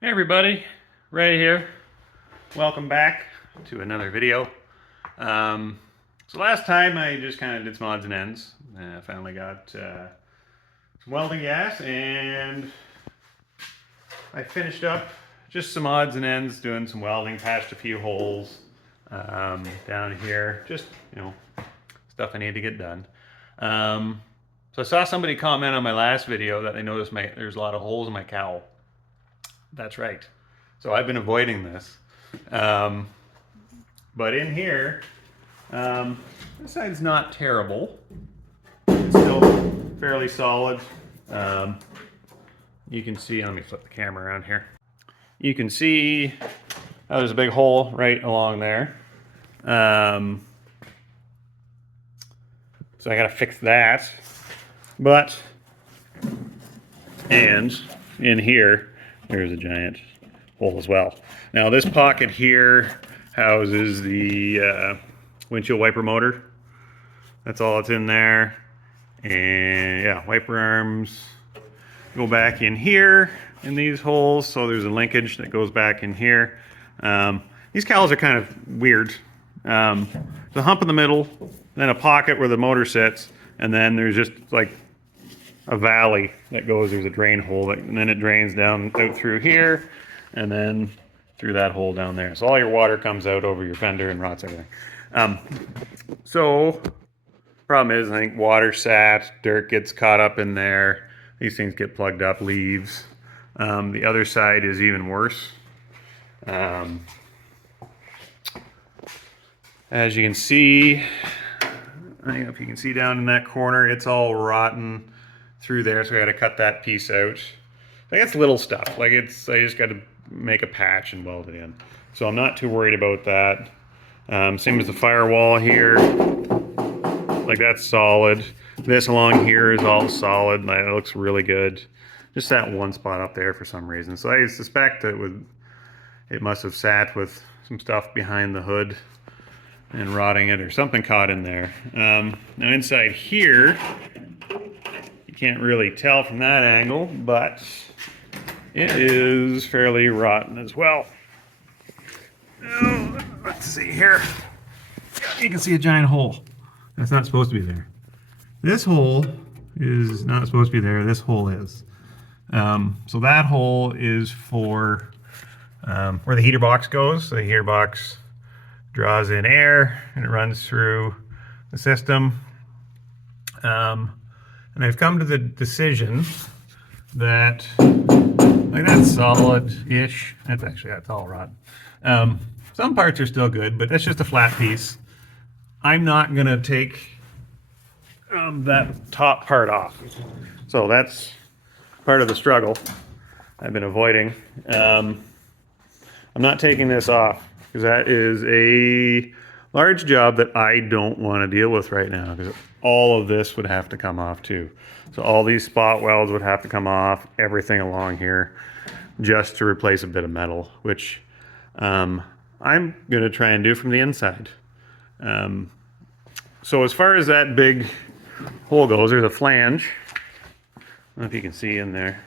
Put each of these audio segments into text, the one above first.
Hey everybody, Ray here. Welcome back to another video. So last time I just kind of did some odds and ends. I finally got some welding gas and I finished up just some odds and ends doing some welding, patched a few holes down here. Just, stuff I need to get done. So I saw somebody comment on my last video that they noticed there's a lot of holes in my cowl. That's right. So I've been avoiding this. But in here, this side's not terrible. It's still fairly solid. You can see, let me flip the camera around here. You can see there's a big hole right along there. So I gotta fix that. And in here, there's a giant hole as well. Now this pocket here houses the windshield wiper motor. That's all that's in there. And yeah, wiper arms go back in here in these holes. So there's a linkage that goes back in here. These cowls are kind of weird. There's a hump in the middle, then a pocket where the motor sits, and then there's just like a valley that goes, there's a drain hole, and then it drains down out through here, and then through that hole down there. So all your water comes out over your fender and rots everything. So problem is, I think water sat, dirt gets caught up in there, these things get plugged up, leaves. The other side is even worse. As you can see, I don't know if you can see down in that corner, it's all rotten through there, so I got to cut that piece out. Like, it's little stuff. Like, I just got to make a patch and weld it in. So I'm not too worried about that. Same as the firewall here. Like, that's solid. This along here is all solid. Like, it looks really good. Just that one spot up there for some reason. So I suspect that it must have sat with some stuff behind the hood and rotting it, or something caught in there. Now inside here, you can't really tell from that angle, but it is fairly rotten as well. Oh, let's see here. You can see a giant hole. That's not supposed to be there. This hole is not supposed to be there. This hole is. So that hole is for where the heater box goes. So the heater box draws in air and it runs through the system. And I've come to the decision that, like, that's solid-ish. That's all rotten. Some parts are still good, but that's just a flat piece. I'm not gonna take that top part off. So that's part of the struggle I've been avoiding. I'm not taking this off because that is a large job that I don't want to deal with right now, because all of this would have to come off too. So all these spot welds would have to come off, everything along here, just to replace a bit of metal, which I'm going to try and do from the inside. So as far as that big hole goes, there's a flange. I don't know if you can see in there.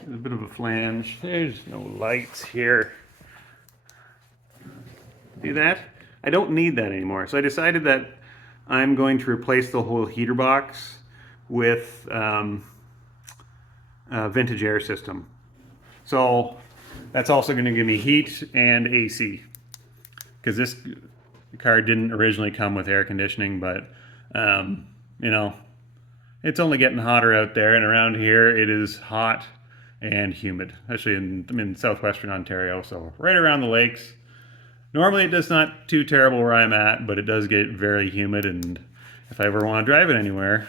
There's a bit of a flange. There's no lights here. See that? I don't need that anymore. So I decided that I'm going to replace the whole heater box with a vintage air system. So that's also going to give me heat and AC, because this car didn't originally come with air conditioning, but it's only getting hotter out there, and around here it is hot and humid, especially I'm in southwestern Ontario, so right around the lakes. Normally it does not too terrible where I'm at, but it does get very humid, and if I ever want to drive it anywhere,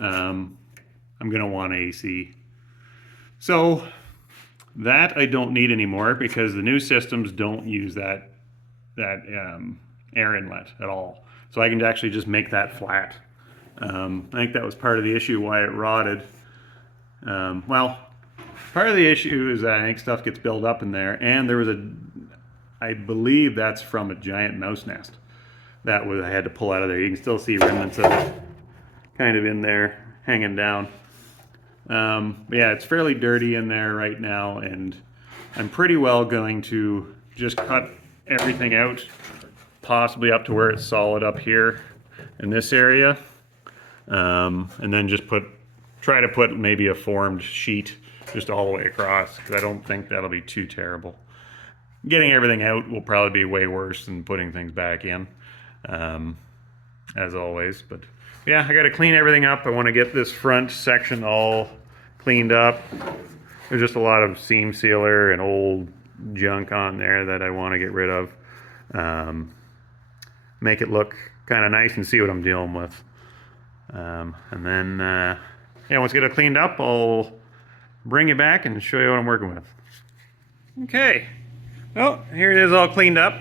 I'm going to want AC. So that I don't need anymore, because the new systems don't use that air inlet at all. So I can actually just make that flat. I think that was part of the issue why it rotted. Well, part of the issue is that I think stuff gets built up in there, and there was I believe that's from a giant mouse nest that I had to pull out of there. You can still see remnants of it kind of in there hanging down. But yeah, it's fairly dirty in there right now, and I'm pretty well going to just cut everything out, possibly up to where it's solid up here in this area, and then just try to put maybe a formed sheet just all the way across, because I don't think that'll be too terrible. Getting everything out will probably be way worse than putting things back in, as always. But yeah, I got to clean everything up. I want to get this front section all cleaned up. There's just a lot of seam sealer and old junk on there that I want to get rid of. Make it look kind of nice and see what I'm dealing with. And then, yeah, once I get it cleaned up, I'll bring it back and show you what I'm working with. Okay, well, here it is all cleaned up.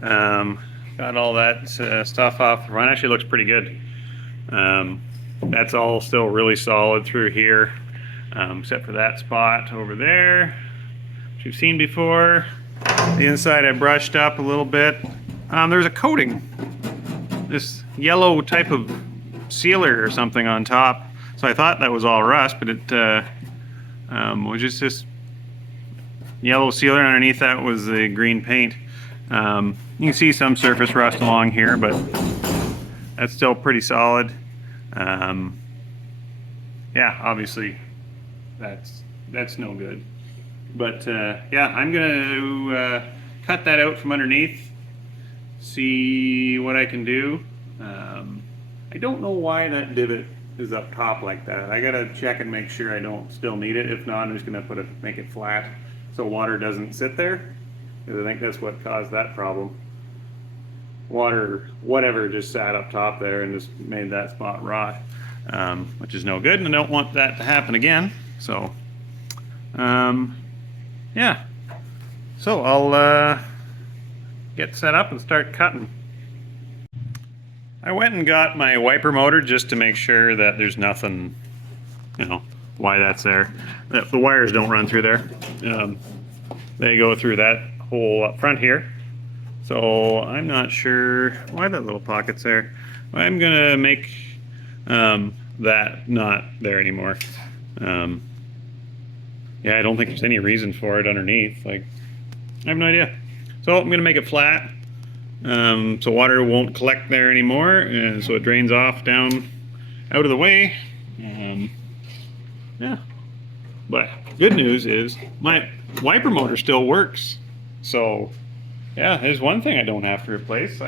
Got all that stuff off the front. Actually looks pretty good. That's all still really solid through here, except for that spot over there, which you've seen before. The inside I brushed up a little bit. There's a coating, this yellow type of sealer or something on top. So I thought that was all rust, but it was just this yellow sealer. Underneath that was the green paint. You can see some surface rust along here, but that's still pretty solid. Yeah, obviously that's no good. But yeah, I'm gonna cut that out from underneath, see what I can do. I don't know why that divot is up top like that. I gotta check and make sure I don't still need it. If not, I'm just gonna make it flat so water doesn't sit there, because I think that's what caused that problem. Water, whatever, just sat up top there and just made that spot rot, which is no good, and I don't want that to happen again. So yeah, so I'll get set up and start cutting. I went and got my wiper motor just to make sure that there's nothing, you know, why that's there. The wires don't run through there. They go through that hole up front here. So I'm not sure why that little pocket's there. I'm gonna make that not there anymore. Yeah, I don't think there's any reason for it underneath. Like, I have no idea. So I'm gonna make it flat, so water won't collect there anymore, and so it drains off down out of the way. Yeah, but good news is my wiper motor still works. So yeah, there's one thing I don't have to replace.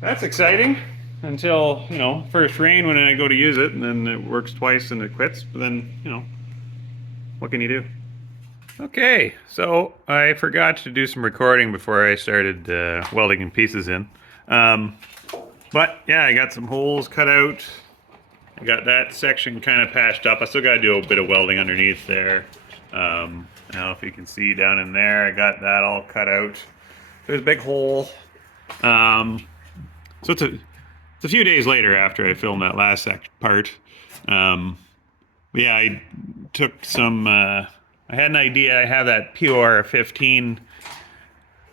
That's exciting, until, you know, first rain when I go to use it, and then it works twice and it quits. But then, you know, what can you do? Okay, so I forgot to do some recording before I started welding in pieces in. But yeah, I got some holes cut out. I got that section kind of patched up. I still got to do a bit of welding underneath there. I don't know if you can see down in there, I got that all cut out. There's a big hole. So it's a few days later after I filmed that last part. But yeah, I took some, I had an idea. I have that POR 15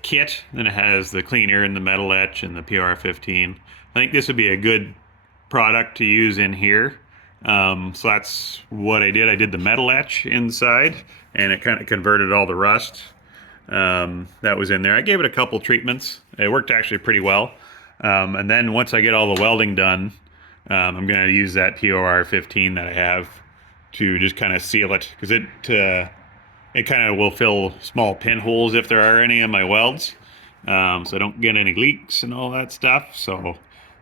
kit, and it has the cleaner and the metal etch and the POR 15. I think this would be a good product to use in here. So that's what I did. I did the metal etch inside, and it kind of converted all the rust that was in there. I gave it a couple treatments. It worked actually pretty well. And then once I get all the welding done, I'm going to use that POR 15 that I have to just kind of seal it, because it kind of will fill small pinholes if there are any in my welds, so I don't get any leaks and all that stuff. So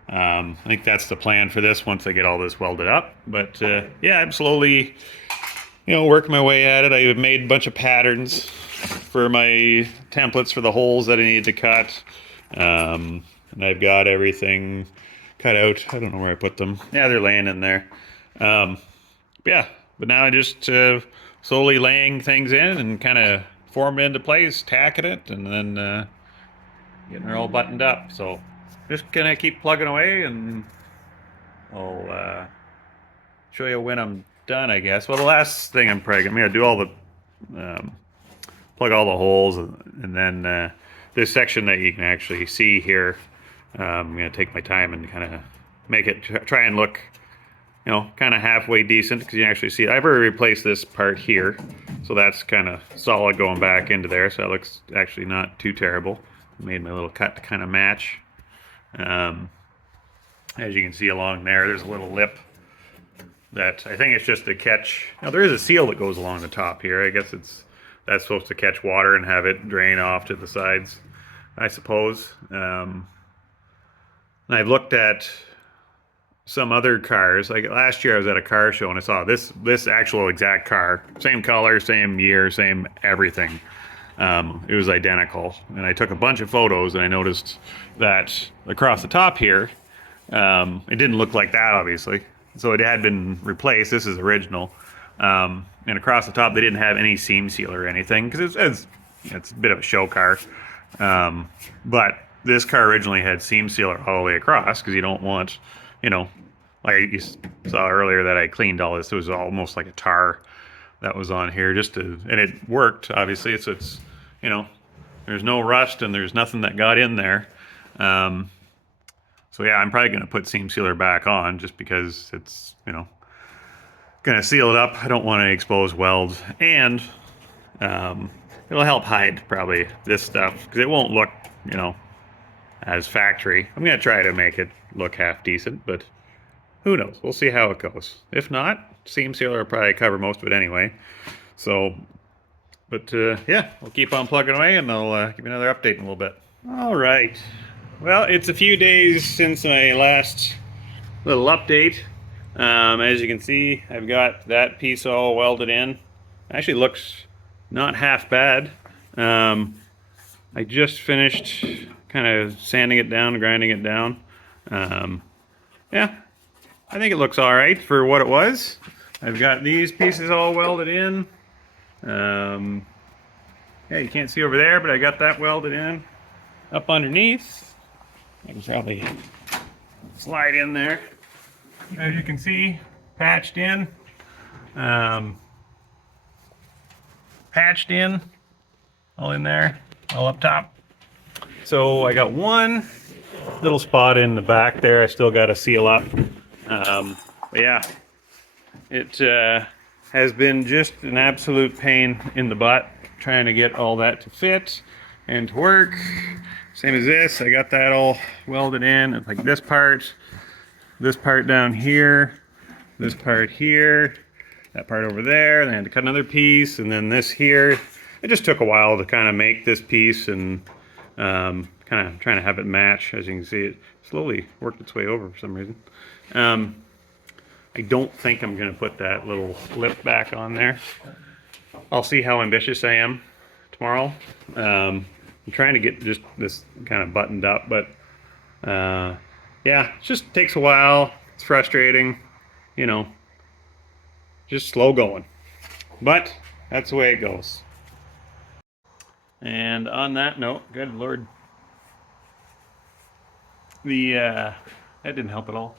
I think that's the plan for this once I get all this welded up. But yeah, I'm slowly, you know, working my way at it. I made a bunch of patterns for my templates for the holes that I need to cut, and I've got everything cut out. I don't know where I put them. Yeah, they're laying in there. Yeah, but now I just slowly laying things in and kind of form it into place, tacking it, and then getting her all buttoned up. So just gonna keep plugging away, and I'll show you when I'm done, I guess. Well, the last thing I'm gonna do all the plug all the holes, and then this section that you can actually see here, I'm gonna take my time and kind of make it try and look you know, kind of halfway decent because you actually see it. I've already replaced this part here, so that's kind of solid going back into there, so that looks actually not too terrible. Made my little cut to kind of match. As you can see along there, there's a little lip that I think it's just to catch. Now there is a seal that goes along the top here. I guess that's supposed to catch water and have it drain off to the sides, I suppose. And I've looked at some other cars. Like last year I was at a car show and I saw this actual exact car, same color, same year, same everything. It was identical, and I took a bunch of photos and I noticed that across the top here, it didn't look like that, obviously. So it had been replaced. This is original. And across the top, they didn't have any seam seal or anything because it's a bit of a show car. But this car originally had seam sealer all the way across because you don't want, you know, like you saw earlier that I cleaned all this. It was almost like a tar that was on here and it worked, obviously. It's you know, there's no rust and there's nothing that got in there. So yeah, I'm probably going to put seam sealer back on just because it's, you know, going to seal it up. I don't want to expose welds, and it'll help hide probably this stuff because it won't look, you know, as factory. I'm going to try to make it look half decent, but who knows? We'll see how it goes. If not, seam sealer will probably cover most of it anyway. So, but yeah, we'll keep on plugging away and I'll give you another update in a little bit. All right. Well, it's a few days since my last little update. As you can see, I've got that piece all welded in. Actually looks not half bad. I just finished kind of sanding it down, grinding it down. Yeah, I think it looks all right for what it was. I've got these pieces all welded in. Yeah, you can't see over there, but I got that welded in. Up underneath, I can probably slide in there. As you can see, patched in. Patched in, all in there, all up top. So I got one little spot in the back there I still got to seal up. But yeah, it has been just an absolute pain in the butt trying to get all that to fit and to work. Same as this, I got that all welded in. It's like this part down here, this part here, that part over there. Then I had to cut another piece, and then this here. It just took a while to kind of make this piece and kind of trying to have it match. As you can see, it slowly worked its way over for some reason. I don't think I'm going to put that little lip back on there. I'll see how ambitious I am tomorrow. I'm trying to get just this kind of buttoned up, but yeah, it just takes a while. It's frustrating, you know, just slow going. But that's the way it goes. And on that note, good Lord, that didn't help at all.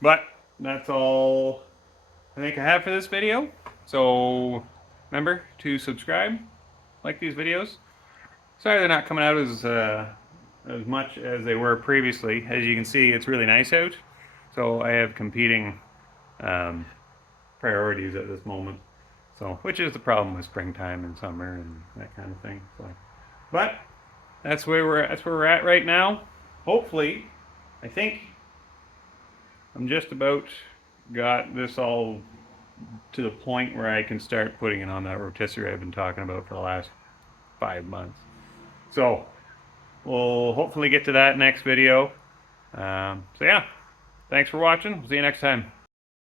But that's all I think I have for this video. So remember to subscribe, like these videos. Sorry they're not coming out as much as they were previously. As you can see, it's really nice out. So I have competing priorities at this moment. So, which is the problem with springtime and summer and that kind of thing. So, but that's where we're at right now. Hopefully, I think I'm just about got this all to the point where I can start putting it on that rotisserie I've been talking about for the last 5 months. So we'll hopefully get to that next video. So yeah, thanks for watching. We'll see you next time.